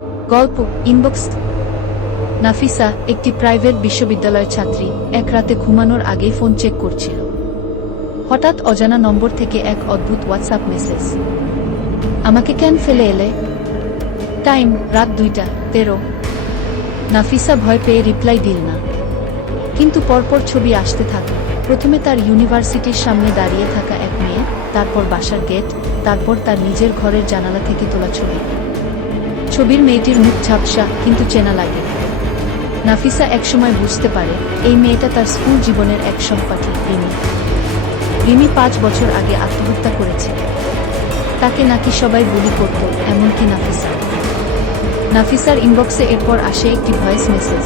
গল্প ইনবক্স। নাফিসা, একটি প্রাইভেট বিশ্ববিদ্যালয়ের ছাত্রী, এক রাতে ঘুমানোর আগেই ফোন চেক করছিল। হঠাৎ অজানা নম্বর থেকে এক অদ্ভুত হোয়াটসঅ্যাপ মেসেজ। আমাকে কেন ফেলে এলে? টাইম রাত 2:13। নাফিসা ভয় পেয়ে রিপ্লাই দিল না, কিন্তু পরপর ছবি আসতে থাকল। প্রথমে তার ইউনিভার্সিটির সামনে দাঁড়িয়ে থাকা এক মেয়ে, তারপর বাসার গেট, তারপর তার নিজের ঘরের জানালা থেকে তোলা ছবি। ছবির মেয়েটির মুখ ঝাপসা, কিন্তু চেনা লাগে। নাফিসা একসময় বুঝতে পারে এই মেয়েটা তার স্কুল জীবনের এক সহপাঠী রিমি। রিমি 5 বছর আগে আত্মহত্যা করেছে। তাকে নাকি সবাই বুলি করত, এমনকি নাফিসা। নাফিসার ইনবক্সে এরপর আসে একটি ভয়েস মেসেজ।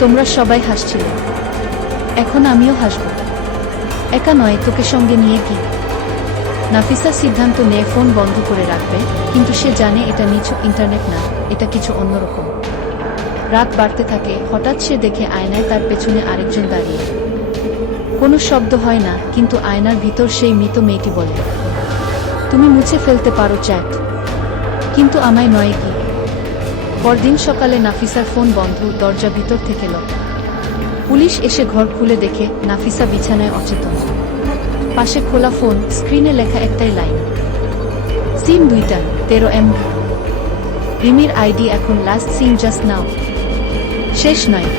তোমরা সবাই হাসছিলে, এখন আমিও হাসব। একা নয়, তোকে সঙ্গে নিয়ে কি? নাফিসা সিদ্ধান্ত নেয় ফোন বন্ধ করে রাখবে, কিন্তু সে জানে এটা নিছক ইন্টারনেট না, এটা কিছু অন্যরকম। রাত বাড়তে থাকে, হঠাৎ সে দেখে আয়নায় তার পেছনে আরেকজন দাঁড়িয়ে। কোনো শব্দ হয় না, কিন্তু আয়নার ভিতর সেই মৃত মেয়েটি বলে, তুমি মুছে ফেলতে পারো চ্যাট, কিন্তু আমায় নয় কি? পরদিন সকালে নাফিসার ফোন বন্ধ, দরজা ভিতর থেকে লক। পুলিশ এসে ঘর খুলে দেখে নাফিসা বিছানায় অচেতন। পাশে খোলা ফোন, স্ক্রিনে লেখা একটাই লাইন, সিম 2:13 MB। রিমির আইডি এখন লাস্ট সিন জাস্ট নাও। শেষ নয়,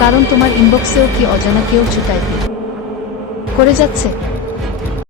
কারণ তোমার ইনবক্সেও কি অজানা কেউ ছুটাই করে যাচ্ছে।